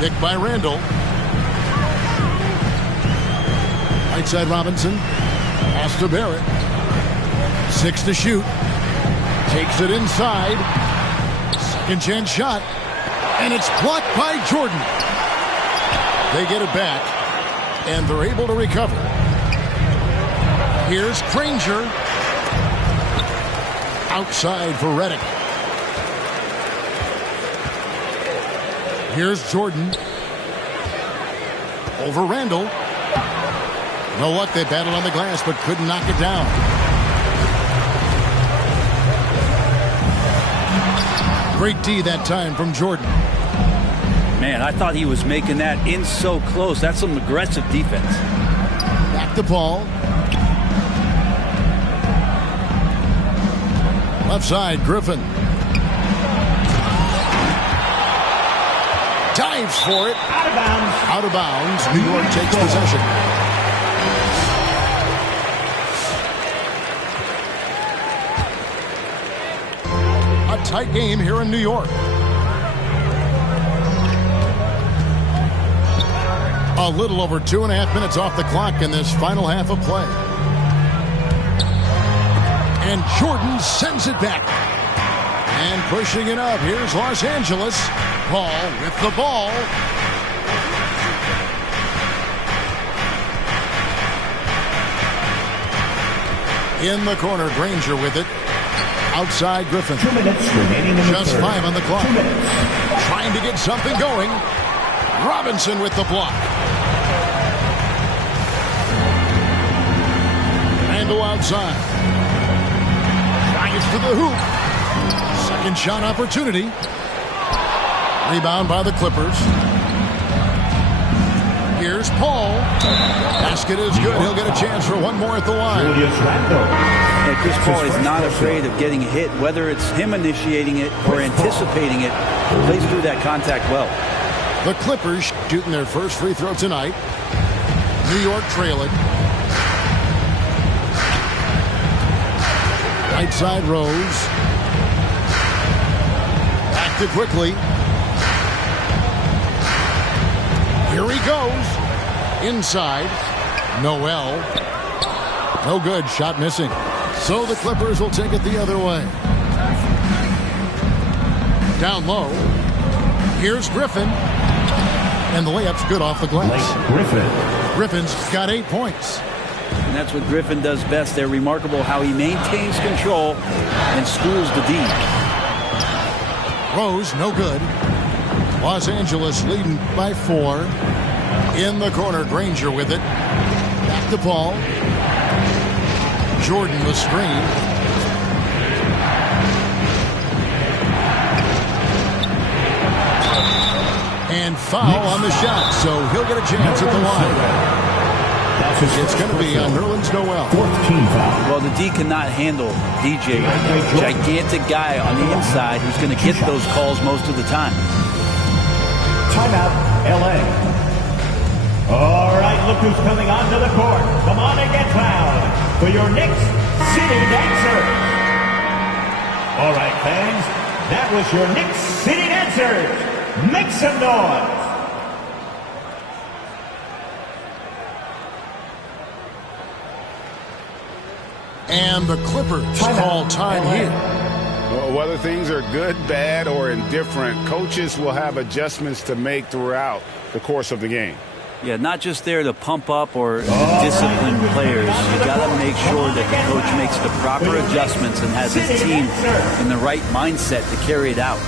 Picked by Randall. Right side Robinson. Pass to Barrett. 6 to shoot. Takes it inside. Second chance shot. And it's blocked by Jordan. They get it back. And they're able to recover. Here's Granger. Outside for Redick. Here's Jordan. Over Randall. No luck. They battled on the glass but couldn't knock it down. Great D that time from Jordan. Man, I thought he was making that in so close. That's some aggressive defense. Back to Paul. Left side, Griffin. Dives for it. Out of bounds. Out of bounds. New York takes possession. A tight game here in New York. A little over 2.5 minutes off the clock in this final half of play. And Jordan sends it back. And pushing it up. Here's Los Angeles. Paul with the ball. In the corner, Granger with it. Outside Griffin. 2 minutes remaining in the Just third. 5 on the clock. 2 minutes. Trying to get something going. Robinson with the block. Randall outside. Tries for the hoop. Second shot opportunity. Rebound by the Clippers. Here's Paul. Basket is good. He'll get a chance for one more at the line. Julius Randle. Yeah, Chris Paul is not afraid of getting hit, whether it's him initiating it or anticipating it. Plays through that contact well. The Clippers shooting their first free throw tonight. New York trailing. Right side Rose. Back to quickly. Here he goes. Inside. Noel. No good. Shot missing. So the Clippers will take it the other way. Down low. Here's Griffin. And the layup's good off the glass. Griffin's got 8 points. And that's what Griffin does best. They're remarkable how he maintains control and schools the D. Rose, no good. Los Angeles leading by 4. In the corner, Granger with it. Back to Paul. Jordan the screen. And foul on the shot, so he'll get a chance at the line. It's going to be on Nerlens Noel. 14 foul. Well, the D cannot handle DJ. Gigantic guy on the inside who's going to get those calls most of the time. Timeout, LA. All right, look who's coming onto the court. Come on and get loud for your Knicks City Dancer. All right, fans, that was your Knicks City Dancers. Make some noise. And the Clippers call time here. Well, whether things are good, bad, or indifferent, coaches will have adjustments to make throughout the course of the game. Yeah, not just there to pump up or discipline players. You got to make sure that the coach makes the proper adjustments and has his team in the right mindset to carry it out.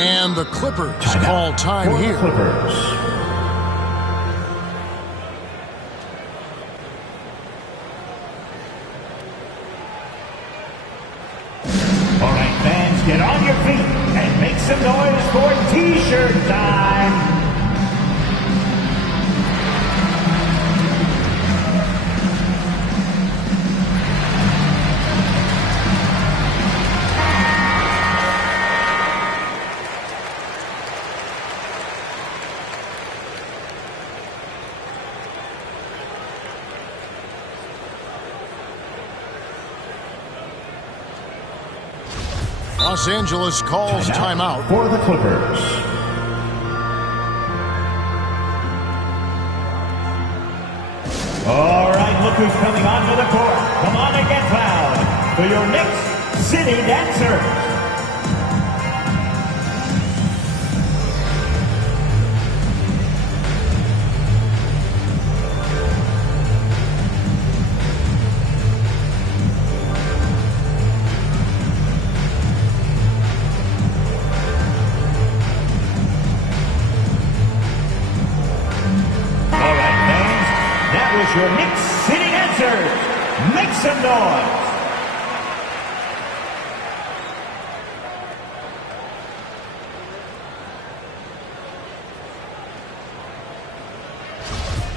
And the Clippers call time here. Clippers. some noise for T-shirt time. Los Angeles calls timeout for the Clippers. All right, look who's coming onto the court. Come on and get loud for your Knicks City Dancer. Your Knicks City Dancers, make some noise.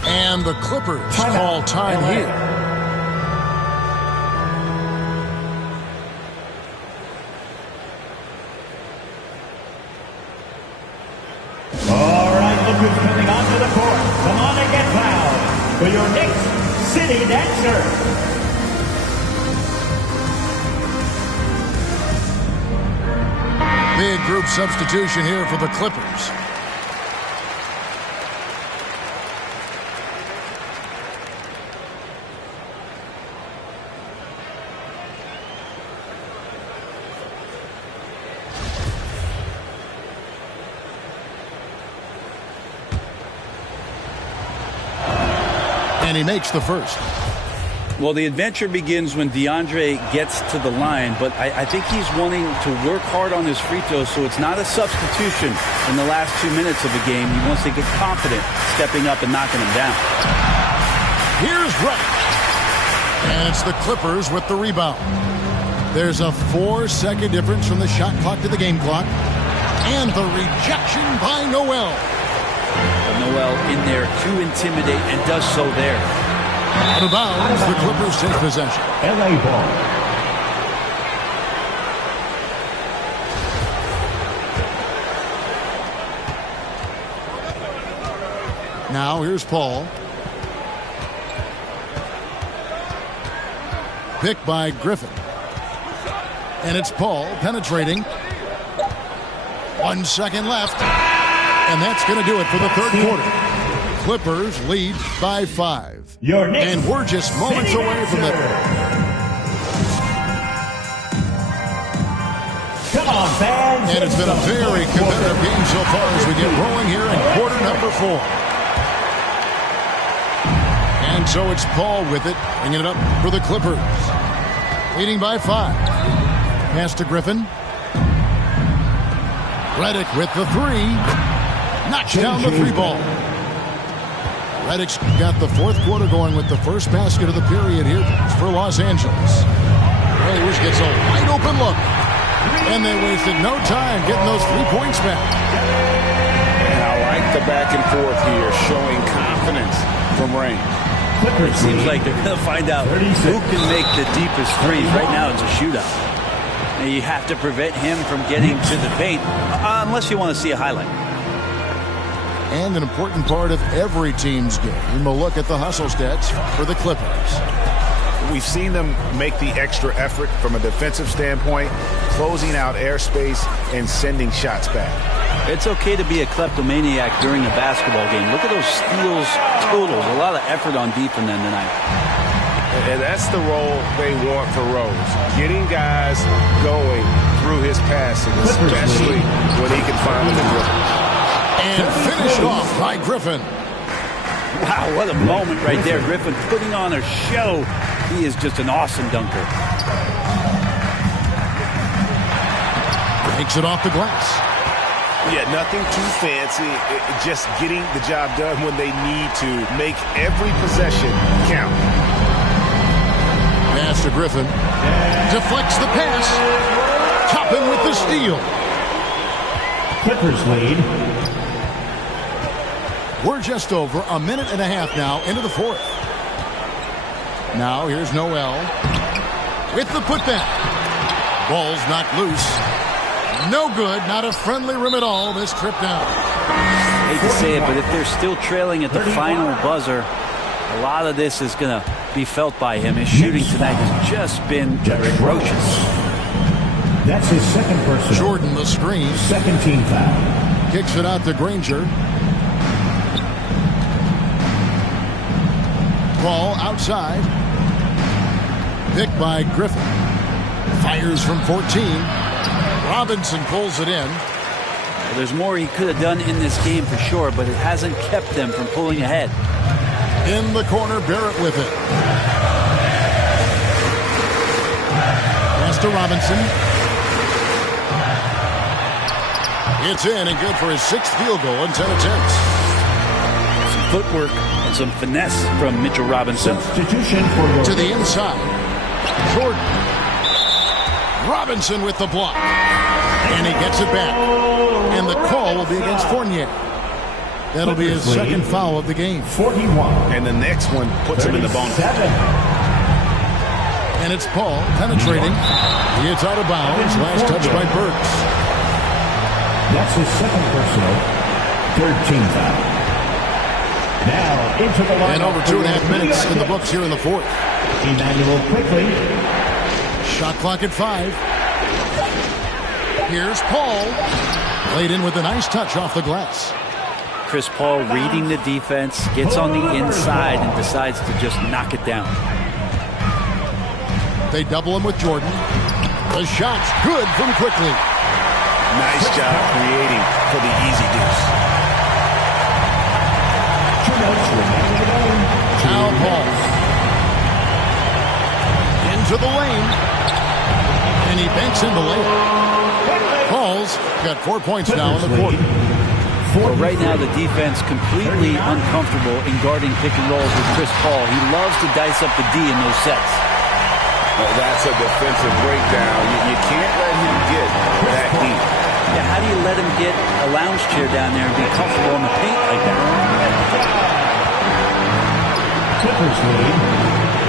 And the Clippers call time here. All right, look who's coming onto the court. Come on and get loud for your Knicks City Dancer. Big group substitution here for the Clippers. And he makes the first. Well, the adventure begins when DeAndre gets to the line, but I think he's wanting to work hard on his free throws, so it's not a substitution in the last 2 minutes of the game. He wants to get confident, stepping up and knocking him down. Here's Wright. And it's the Clippers with the rebound. There's a 4-second difference from the shot clock to the game clock. And the rejection by Noel. Noel in there to intimidate and does so there. Out of bounds, the Clippers take possession. LA ball. Now here's Paul. Picked by Griffin. And it's Paul penetrating. 1 second left. And that's going to do it for the third quarter. Clippers lead by 5. And we're just moments away from the... Come on, fans. And it's been a very competitive game so far as we get rolling here in quarter number 4. And so it's Paul with it, bringing it up for the Clippers. Leading by 5. Pass to Griffin. Redick with the 3. Knocks down the 3 ball. Redick's got the fourth quarter going with the first basket of the period here for Los Angeles. Rose gets a wide open look. And they wasted no time getting those 3 points back. And I like the back and forth here, showing confidence from range. It seems like they're going to find out who can make the deepest threes. Right now it's a shootout. And you have to prevent him from getting to the paint, unless you want to see a highlight. And an important part of every team's game, we'll look at the hustle stats for the Clippers. We've seen them make the extra effort from a defensive standpoint, closing out airspace and sending shots back. It's okay to be a kleptomaniac during a basketball game. Look at those steals totals. A lot of effort on deep in them tonight. And that's the role they want for Rose. Getting guys going through his passing, especially when he can find the dribble. And finished off by Griffin. Wow, what a moment right there. Griffin putting on a show. He is just an awesome dunker. Takes it off the glass. Yeah, nothing too fancy. Just getting the job done when they need to. Make every possession count. Pass to Griffin. Deflects the pass. Toppin with the steal. Clippers lead. We're just over a minute and a half now into the fourth. Now here's Noel with the putback. Ball's knocked loose. No good. Not a friendly rim at all this trip down. I hate to say it, but if they're still trailing at the final buzzer, a lot of this is going to be felt by him. His shooting tonight has just been atrocious. That's his second personal. Jordan the screen. Second team foul. Kicks it out to Granger. Ball outside. Picked by Griffin. Fires from 14. Robinson pulls it in. Well, there's more he could have done in this game for sure, but it hasn't kept them from pulling ahead. In the corner, Barrett with it. Pass to Robinson. It's in and good for his sixth field goal in 10 attempts. Some footwork and some finesse from Mitchell Robinson. Substitution for your to the inside. Jordan. Robinson with the block. And he gets it back. And the call will be against Fournier. That'll be his second foul of the game. 41. And the next one puts him in the bonus. And it's Paul penetrating. He hits out of bounds. Last touch by Burks. That's his second personal. Third team foul. Now into the line. And over 2.5 minutes in the books here in the fourth. Emmanuel quickly. Shot clock at 5. Here's Paul. Laid in with a nice touch off the glass. Chris Paul reading the defense, gets on the inside and decides to just knock it down. They double him with Jordan. The shot's good from quickly. Nice job creating for the easy deuce. Now Paul. Into the lane. And he banks in the lane. Paul's got 4 points now in the quarter. Well, right now the defense completely uncomfortable in guarding pick and rolls with Chris Paul. He loves to dice up the D in those sets. Well, that's a defensive breakdown. You can't let him get that deep. Yeah, how do you let him get a lounge chair down there and be comfortable in the paint like that? Clippers lead.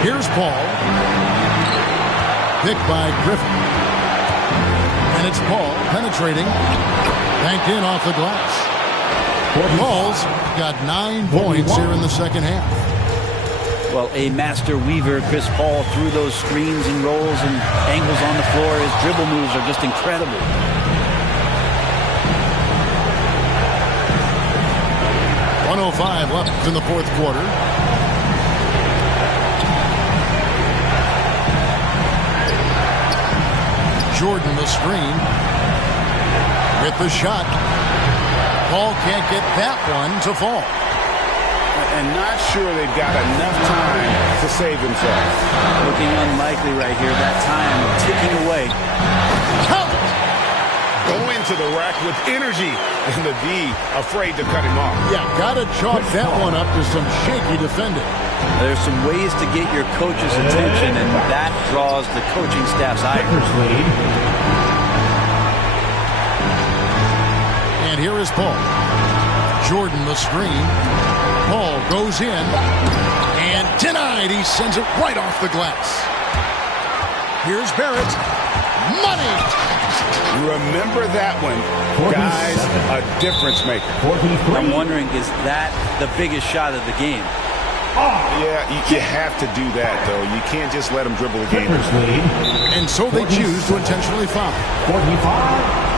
Here's Paul. Picked by Griffin. And it's Paul penetrating. Banked in off the glass. Paul's got 9 points here in the second half. Well, a master weaver, Chris Paul, through those screens and rolls and angles on the floor. His dribble moves are just incredible. .105 left in the fourth quarter. Jordan the screen. With the shot. Paul can't get that one to fall. And not sure they've got enough time to save themselves. Looking unlikely right here. That time ticking away. Go into the rack with energy. And the D afraid to cut him off. Yeah, got to chalk that one up to some shaky defending. There's some ways to get your coach's attention, and that draws the coaching staff's ire. And here is Paul. Jordan the screen. Paul goes in. And denied. He sends it right off the glass. Here's Barrett. Money! Remember that one. Guys, a difference maker. I'm wondering, is that the biggest shot of the game? Yeah, you have to do that, though. You can't just let them dribble the game. And so they choose to intentionally foul. 45.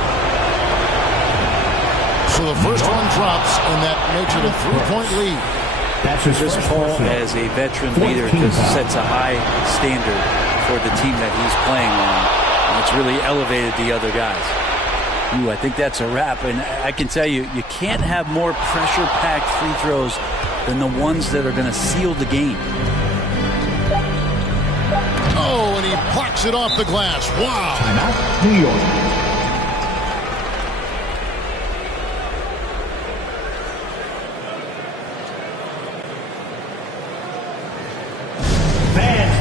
So the first one drops, and that makes it a 3-point lead. That's his Chris Paul, as a veteran leader, just sets a high standard for the team that he's playing on. And it's really elevated the other guys. Ooh, I think that's a wrap. And I can tell you, you can't have more pressure-packed free throws than the ones that are going to seal the game. Oh, and he blocks it off the glass. Wow. Timeout, New York.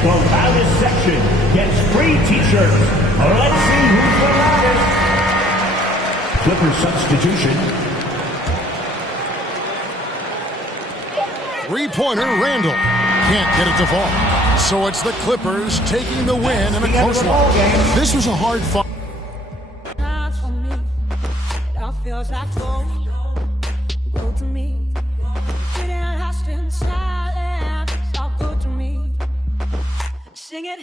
The loudest section gets free t-shirts. Let's see who's the loudest. Clippers substitution. Three-pointer, Randall. Can't get it to fall. So it's the Clippers taking the win in a close one. This was a hard fight. Feels like go to me. Sitting lost in silence, all good to me. Sing it.